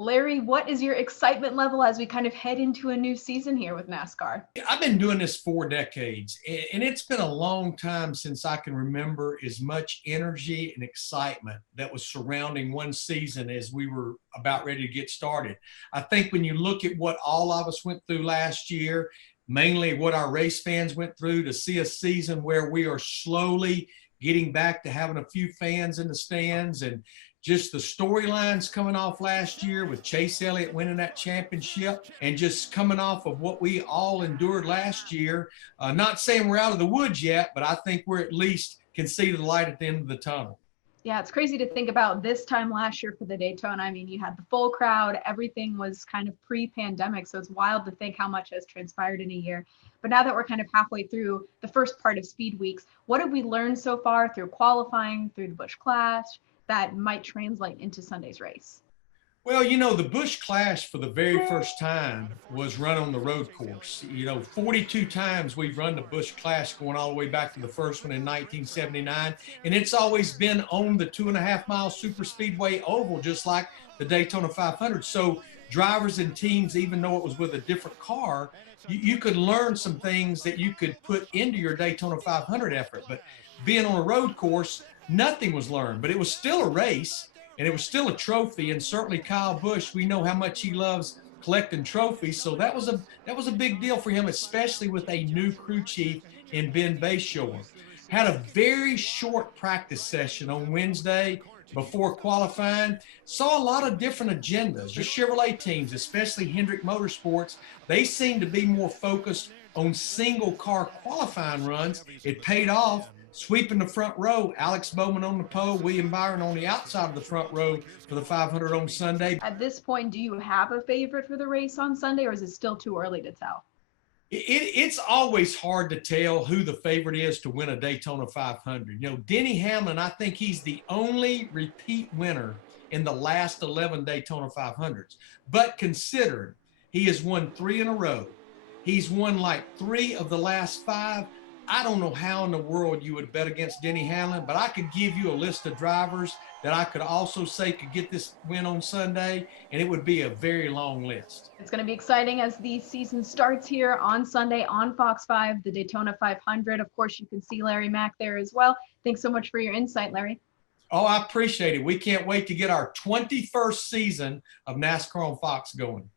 Larry, what is your excitement level as we kind of head into a new season here with NASCAR? I've been doing this 4 decades, and it's been a long time since I can remember as much energy and excitement that was surrounding one season as we were about ready to get started. I think when you look at what all of us went through last year, mainly what our race fans went through, to see a season where we are slowly getting back to having a few fans in the stands, and just the storylines coming off last year with Chase Elliott winning that championship, and just coming off of what we all endured last year. Not saying we're out of the woods yet, but I think we're at least can see the light at the end of the tunnel. Yeah, it's crazy to think about this time last year for the Daytona. I mean, you had the full crowd, everything was kind of pre-pandemic. So it's wild to think how much has transpired in a year. But now that we're kind of halfway through the first part of Speed Weeks, what have we learned so far through qualifying, through the Busch Clash, that might translate into Sunday's race? Well, the Busch Clash for the very first time was run on the road course. 42 times we've run the Busch Clash, going all the way back to the first one in 1979. And it's always been on the 2.5 mile super speedway oval, just like the Daytona 500. So drivers and teams, even though it was with a different car, you could learn some things that you could put into your Daytona 500 effort. But being on a road course, nothing was learned, but it was still a race. And it was still a trophy, and certainly Kyle Busch, we know how much he loves collecting trophies. So that was a big deal for him, especially with a new crew chief in Ben Bayshore. Had a very short practice session on Wednesday before qualifying. Saw a lot of different agendas. Your Chevrolet teams, especially Hendrick Motorsports, they seem to be more focused on single car qualifying runs. It paid off, sweeping the front row. Alex Bowman on the pole, William Byron on the outside of the front row for the 500 on Sunday. At this point, do you have a favorite for the race on Sunday, or is it still too early to tell? It's always hard to tell who the favorite is to win a Daytona 500. Denny Hamlin, I think he's the only repeat winner in the last 11 Daytona 500s. But considered he has won 3 in a row, he's won like 3 of the last 5. I don't know how in the world you would bet against Denny Hamlin, but I could give you a list of drivers that I could also say could get this win on Sunday, and it would be a very long list. It's going to be exciting as the season starts here on Sunday on Fox 5, the Daytona 500. Of course, you can see Larry Mack there as well. Thanks so much for your insight, Larry. Oh, I appreciate it. We can't wait to get our 21st season of NASCAR on Fox going.